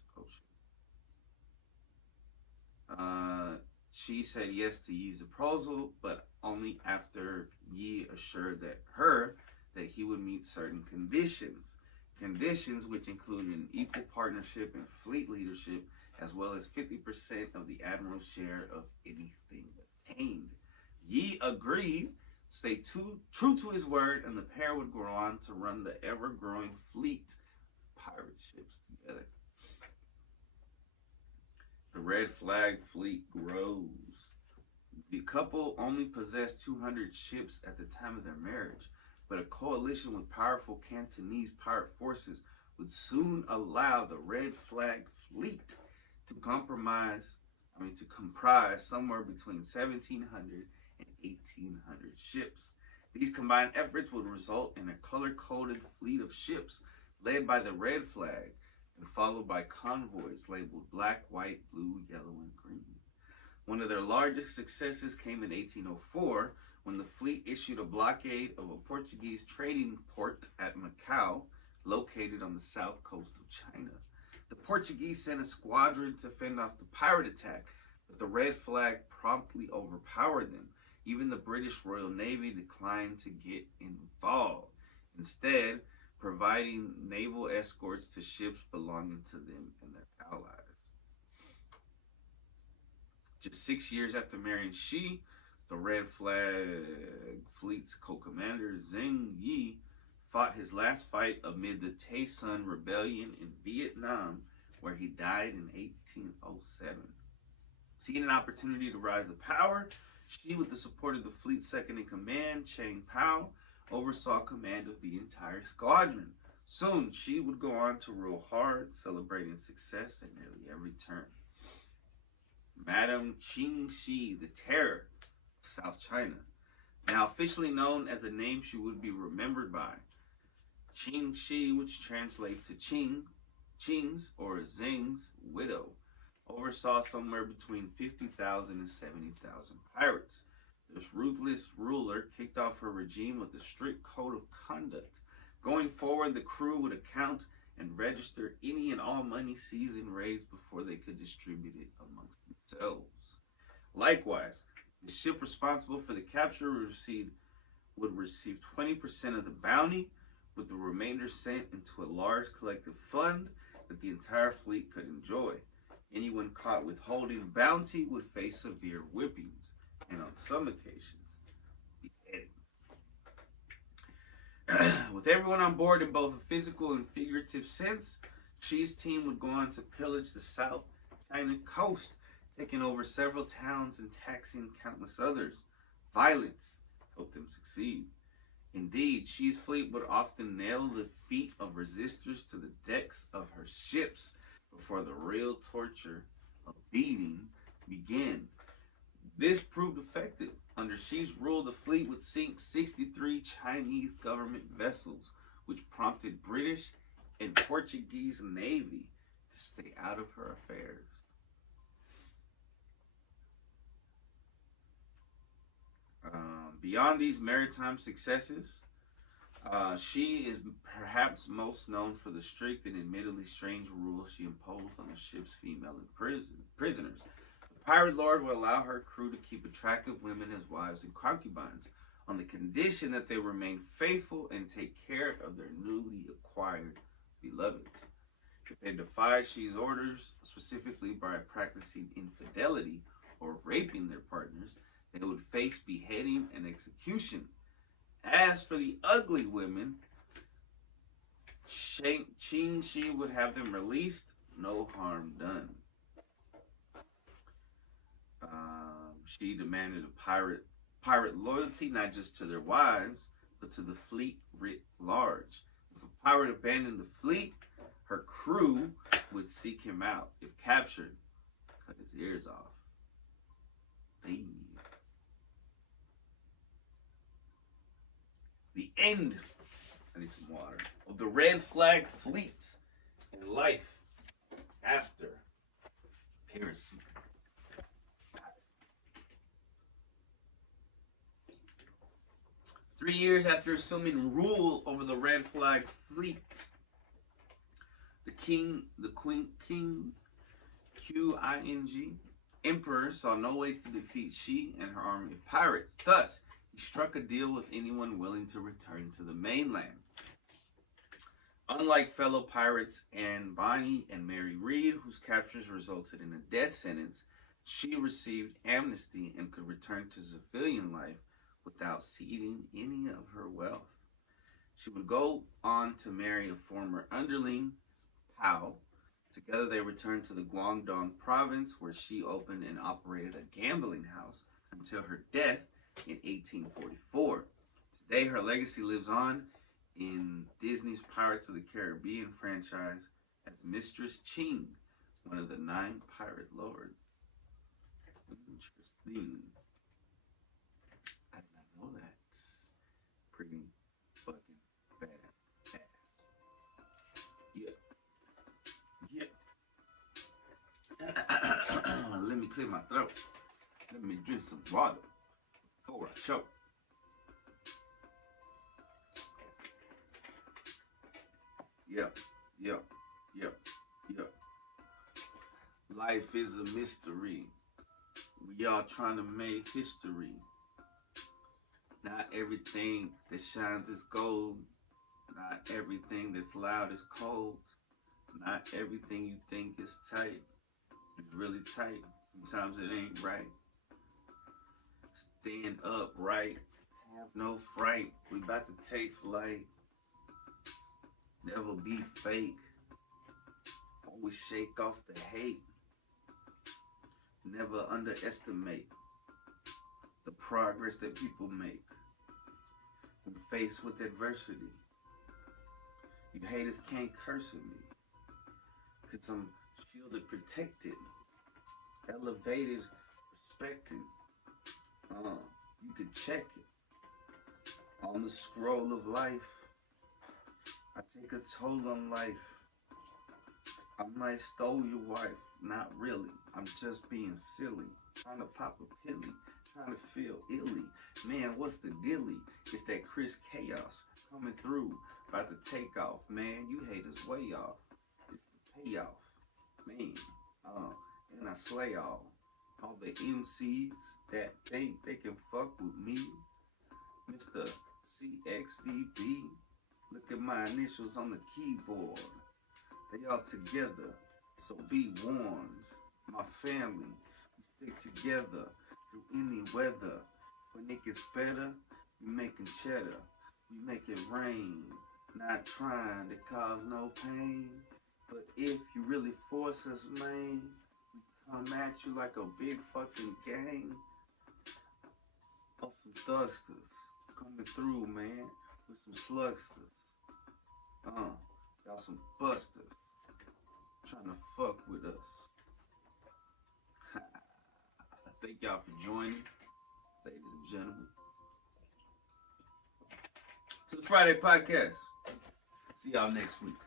Shi said yes to Yi's proposal, but only after Yi assured that he would meet certain conditions. Conditions which include an equal partnership in fleet leadership, as well as 50% of the admiral's share of anything obtained. Yi agreed, stayed true to his word, and the pair would go on to run the ever-growing fleet of pirate ships together. The Red Flag Fleet grows. The couple only possessed 200 ships at the time of their marriage, but a coalition with powerful Cantonese pirate forces would soon allow the Red Flag Fleet to comprise somewhere between 1,700 and 1,800 ships. These combined efforts would result in a color-coded fleet of ships led by the Red Flag and followed by convoys labeled black, white, blue, yellow, and green. One of their largest successes came in 1804, when the fleet issued a blockade of a Portuguese trading port at Macau, located on the south coast of China. The Portuguese sent a squadron to fend off the pirate attack, but the Red Flag promptly overpowered them. Even the British Royal Navy declined to get involved, instead providing naval escorts to ships belonging to them and their allies. Just 6 years after marrying Shi, the Red Flag Fleet's co-commander Zheng Yi fought his last fight amid the Tay-Son Rebellion in Vietnam, where he died in 1807. Seeing an opportunity to rise to power, Shi, with the support of the fleet's second in command, Chang Pao, oversaw command of the entire squadron. Soon, Shi would go on to rule hard, celebrating success at nearly every turn. Madame Qing Shi, the Terror of South China, now officially known as the name she would be remembered by. Qing Shi, which translates to Qing's or Zheng's widow, oversaw somewhere between 50,000 and 70,000 pirates. This ruthless ruler kicked off her regime with a strict code of conduct. Going forward, the crew would account and register any and all money seized and raised before they could distribute it amongst themselves. Likewise, the ship responsible for the capture would receive 20% of the bounty, with the remainder sent into a large collective fund that the entire fleet could enjoy. Anyone caught withholding the bounty would face severe whippings, and on some occasions, beheading. With everyone on board in both a physical and figurative sense, Shi's team would go on to pillage the South China coast, taking over several towns and taxing countless others. Violence helped them succeed. Indeed, Shi's fleet would often nail the feet of resistors to the decks of her ships before the real torture of beating began. This proved effective. Under Shi's rule, the fleet would sink 63 Chinese government vessels, which prompted British and Portuguese Navy to stay out of her affairs. Beyond these maritime successes, Shi is perhaps most known for the strict and admittedly strange rules she imposed on the ship's female prisoners. The pirate lord would allow her crew to keep attractive women as wives and concubines, on the condition that they remain faithful and take care of their newly acquired beloveds. If they defied Shi's orders, specifically by practicing infidelity or raping their partners, they would face beheading and execution. As for the ugly women, Qing Shi would have them released, no harm done. She demanded a pirate loyalty, not just to their wives, but to the fleet writ large. If a pirate abandoned the fleet, her crew would seek him out. If captured, cut his ears off. The end, I need some water, of the Red Flag Fleet and life after piracy. 3 years after assuming rule over the Red Flag Fleet, the King Emperor saw no way to defeat Shi and her army of pirates. Thus, he struck a deal with anyone willing to return to the mainland. Unlike fellow pirates Anne Bonny and Mary Read, whose captures resulted in a death sentence, Shi received amnesty and could return to civilian life without ceding any of her wealth. She would go on to marry a former underling, Pao. Together they returned to the Guangdong province, where she opened and operated a gambling house until her death in 1844. Today her legacy lives on in Disney's Pirates of the Caribbean franchise as Mistress Qing, one of the 9 pirate lords. Interesting. I did not know that. Pretty fucking badass. Yeah. Let me clear my throat. Let me drink some water before I choke. Yep. Life is a mystery. We all trying to make history. Not everything that shines is gold. Not everything that's loud is cold. Not everything you think is tight is really tight. Sometimes it ain't right. Stand upright. Have no fright. We about to take flight. Never be fake. Always shake off the hate. Never underestimate the progress that people make when faced with adversity. You haters can't curse at me, cause I'm shielded, protected, elevated, respected. You can check it on the scroll of life. I take a toll on life. I might stole your wife, not really. I'm just being silly, trying to pop a pilly, trying to feel illy. Man, what's the dilly? It's that Chris Chaos coming through, about to take off. Man, you haters way off. It's the payoff, man. And I slay all the MCs that think they can fuck with me. Mr. CXVB. Look at my initials on the keyboard. They all together, so be warned. My family, we stick together through any weather. When it gets better, we making cheddar. We make it rain. Not trying to cause no pain. But if you really force us, man, we come at you like a big fucking gang of some thugsters coming through, man, with some slugsters. Y'all some busters trying to fuck with us. Thank y'all for joining, ladies and gentlemen, to the Friday podcast. See y'all next week.